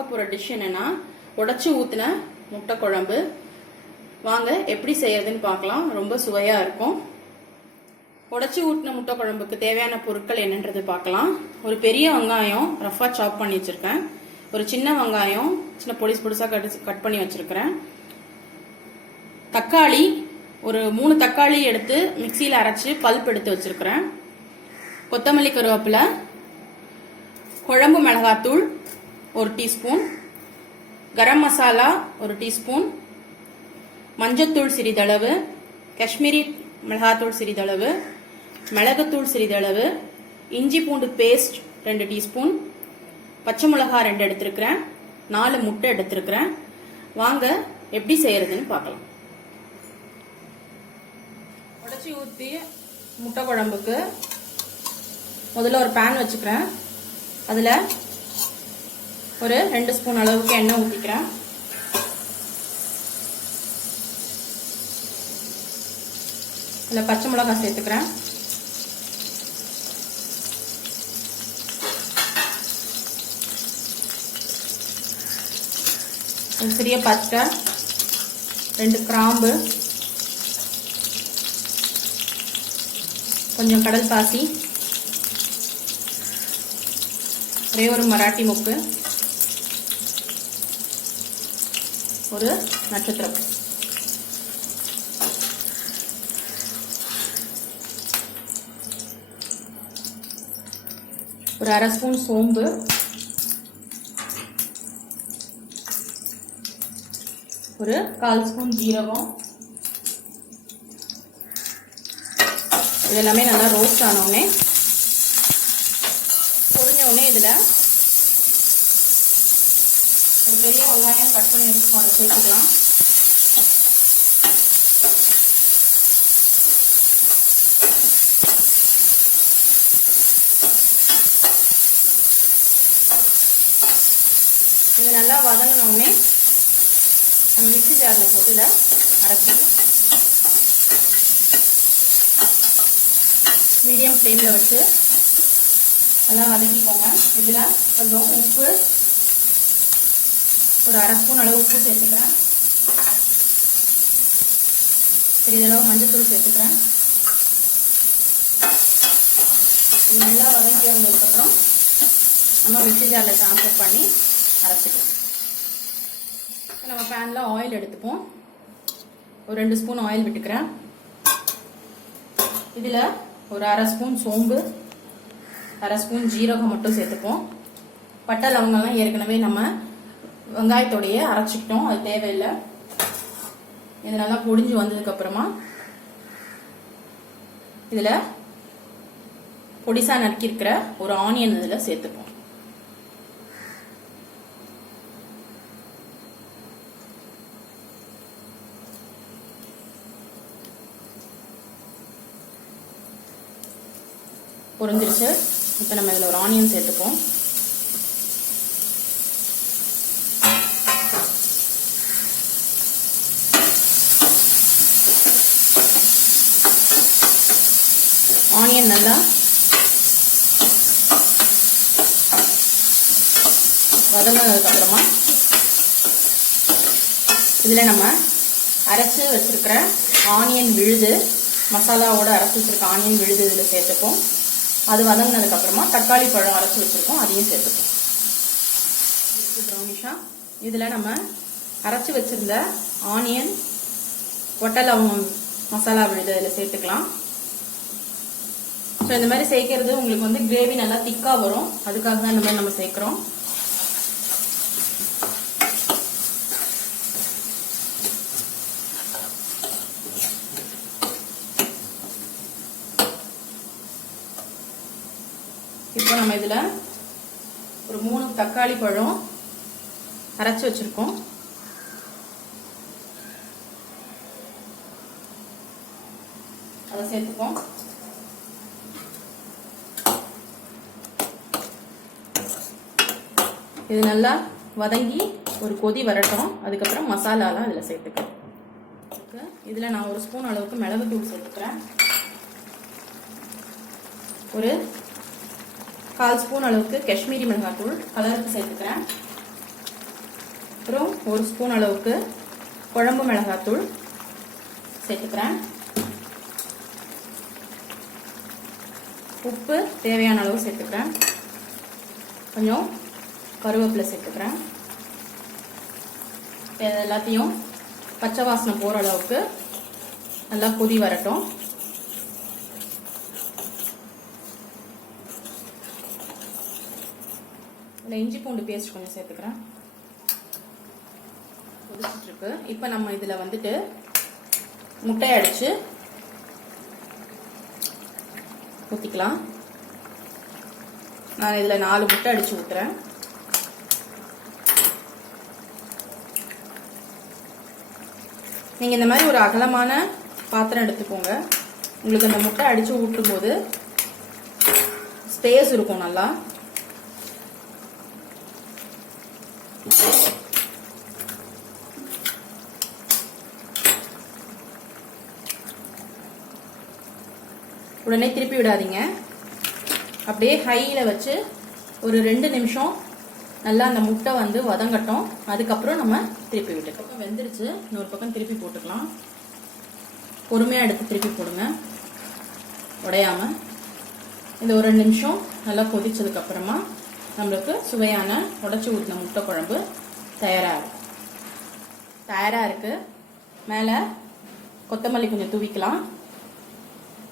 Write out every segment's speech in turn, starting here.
பார்க்க போற டிஷ் என்னன்னா உடைச்சு ஊத்துன முட்டை குழம்பு. வாங்க எப்படி செய்யறதுன்னு பார்க்கலாம். ரொம்ப சுவையா இருக்கும். உடைச்சு ஊத்தின முட்டை குழம்புக்கு தேவையான பொருட்கள் என்னன்றது பார்க்கலாம். ஒரு பெரிய வெங்காயம் ரஃபா சாப் பண்ணி வச்சிருக்கேன். ஒரு சின்ன வெங்காயம் சின்ன பொடிசா கட் பண்ணி வச்சிருக்கிறேன். தக்காளி ஒரு 3 தக்காளி எடுத்து மிக்சியில் அரைச்சு பல்ப் எடுத்து வச்சிருக்கிறேன். கொத்தமல்லி கருவேப்பிலை, குழம்பு மிளகாத்தூள் 1 டீஸ்பூன், கரம் மசாலா 1 டீஸ்பூன், மஞ்சத்தூள் சிறிதளவு, காஷ்மீரி மிளகாத்தூள் சிறிதளவு, மிளகுத்தூள் சிறிதளவு, இஞ்சி பூண்டு பேஸ்ட் 2 டீஸ்பூன், பச்சை மிளகாய் 2 எடுத்திருக்கிறேன், 4 முட்டை எடுத்திருக்கிறேன். வாங்க எப்படி செய்யறதுன்னு பார்க்கலாம். உடைச்சி ஊற்றி முட்டை குழம்புக்கு முதல்ல ஒரு பேன் வச்சுக்கிறேன். அதில் ஒரு 2 ஸ்பூன் அளவுக்கு எண்ணெய் ஊற்றிக்கிறேன். இதில் பச்சை மிளகாய் சேர்த்துக்கிறேன். ஒரு சிறிய பட்டை, 2 கிராம்பு, கொஞ்சம் கடல் பாசி, ஒரே ஒரு மராட்டி மொக்கு, ஒரு நட்சத்திரம், ஒரு 1/2 ஸ்பூன் சோம்பு, ஒரு 1/4 ஸ்பூன் ஜீரகம். இதெல்லாமே நல்லா ரோஸ்ட் ஆனோடனே பொரிஞ்சோடனே இதில் ஒரு பெரிய வெங்காயம் கட் பண்ணி வச்சுக்கோ, அதை சேர்த்துக்கலாம். இது நல்லா வதங்கினோடனே நம்ம மிக்ஸி ஜாரில் போட்டு இதை அரைச்சிக்கலாம். மீடியம் ஃப்ளேமில் வச்சு நல்லா வதக்கிக்கோங்க. இதில் கொஞ்சம் உப்பு, ஒரு 1/2 ஸ்பூன் அளவு உப்பு சேர்த்துக்கிறேன். சிறிதளவு மஞ்சத்தூள் சேர்த்துக்கிறேன். இது நல்லா வதக்கி வந்ததுக்கப்புறம் நம்ம மிக்ஸி ஜாரில் ட்ரான்ஸ்ஃபர் பண்ணி அரைச்சிக்கலாம். நம்ம பேனில் ஆயில் எடுத்துப்போம். ஒரு 2 ஸ்பூன் ஆயில் விட்டுக்கிறேன். இதில் ஒரு 1/2 ஸ்பூன் சோம்பு, 1/2 ஸ்பூன் ஜீரகம் மட்டும் சேர்த்துப்போம். பட்டை லவங்கெல்லாம் ஏற்கனவே நம்ம வெங்காயத்தோடையே அரைச்சிக்கிட்டோம், அது தேவையில்லை. இது நல்லா பொடிஞ்சு வந்ததுக்கு அப்புறமா இதில் பொடிசா நறுக்கியிருக்கிற ஒரு ஆனியன் இதில் சேர்த்துப்போம். பொரிஞ்சிருச்சு. இப்போ நம்ம இதில் ஒரு ஆனியன் சேர்த்துப்போம். ஆனியன் நல்லா வதங்கினதுக்கப்புறமா இதில் நம்ம அரைச்சி வச்சிருக்கிற ஆனியன் விழுது, மசாலாவோட அரைச்சி வச்சிருக்க ஆனியன் விழுது இதில் சேர்த்துப்போம். அது வதங்கினதுக்கு அப்புறமா தக்காளி பழம் அரைச்சி வச்சிருக்கோம், அதையும் சேர்த்துப்போம். ப்ரௌனிஷா இதில் நம்ம அரைச்சி வச்சிருந்த ஆனியன், ஒட்டை லவங்கம், மசாலா விழுது இதில் சேர்த்துக்கலாம். ஸோ இந்த மாதிரி சேர்க்கறது உங்களுக்கு வந்து கிரேவி நல்லா திக்கா வரும், அதுக்காக தான் இந்த மாதிரி நம்ம சேர்க்கிறோம். இப்போ நம்ம இதில் ஒரு 3 தக்காளி பழம் அரைச்சி வச்சிருக்கோம், அதை சேர்த்துப்போம். இது நல்லா வதங்கி ஒரு கொதி வரட்டும். அதுக்கப்புறம் மசாலாலாம் இதில் சேர்த்துக்கிறேன். இதில் நான் 1 ஸ்பூன் அளவுக்கு மிளகுத்தூள் சேர்த்துக்கிறேன். ஒரு 1/4 ஸ்பூன் அளவுக்கு காஷ்மீரி மிளகாத்தூள் கலருக்கு சேர்த்துக்கிறேன். அப்புறம் 1 ஸ்பூன் அளவுக்கு குழம்பு மிளகாத்தூள் சேர்த்துக்கிறேன். உப்பு தேவையான அளவு சேர்த்துக்கிறேன். கொஞ்சம் கருவேப்பிலை சேர்த்துக்கிறேன். எல்லாத்தையும் பச்சை வாசனை போகிற அளவுக்கு நல்லா கொதி வரட்டும். இதில் இஞ்சி பூண்டு பேஸ்ட் கொஞ்சம் சேர்த்துக்கிறேன். கொதிச்சுட்டு இருக்கு. இப்போ நம்ம இதில் வந்துட்டு முட்டையை அடிச்சு ஊற்றிக்கலாம். நான் இதில் 4 முட்டை அடிச்சு ஊற்றுறேன். நீங்கள் இந்த மாதிரி ஒரு அகலமான பாத்திரம் எடுத்துக்கோங்க. உங்களுக்கு அந்த முட்டை அடிச்சு ஊட்டும் போது ஸ்பேஸ் இருக்கும் நல்லா. உடனே திருப்பி விடாதீங்க. அப்படியே ஹையில் வச்சு ஒரு 2 நிமிஷம் நல்லா அந்த முட்டை வந்து வதங்கட்டும். அதுக்கப்புறம் நம்ம திருப்பி விட்டு பக்கம் வெந்துருச்சு. இன்னொரு பக்கம் திருப்பி போட்டுக்கலாம். பொறுமையாக எடுத்து திருப்பி போடுங்க, உடையாம. இந்த ஒரு 2 நிமிஷம் நல்லா கொதிச்சதுக்கு அப்புறமா நம்மளுக்கு சுவையான உடைச்சி ஊற்றின முட்டை குழம்பு தயாராக இருக்கு. மேலே கொத்தமல்லி கொஞ்சம் தூவிக்கலாம்.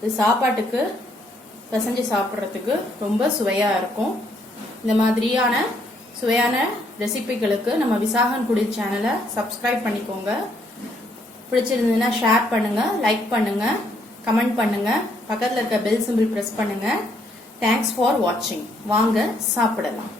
இது சாப்பாட்டுக்கு பிசைஞ்சு சாப்பிட்றதுக்கு ரொம்ப சுவையாக இருக்கும். இந்த மாதிரியான சுவையான ரெசிபிகளுக்கு நம்ம விசாகன் குடில் சேனலை சப்ஸ்கிரைப் பண்ணிக்கோங்க. பிடிச்சிருந்ததுன்னா ஷேர் பண்ணுங்க, லைக் பண்ணுங்க, கமெண்ட் பண்ணுங்க, பக்கத்தில் இருக்க பெல் சிம்பிள் ப்ரெஸ் பண்ணுங்க. தேங்க்ஸ் ஃபார் வாட்சிங். வாங்க சாப்பிடலாம்.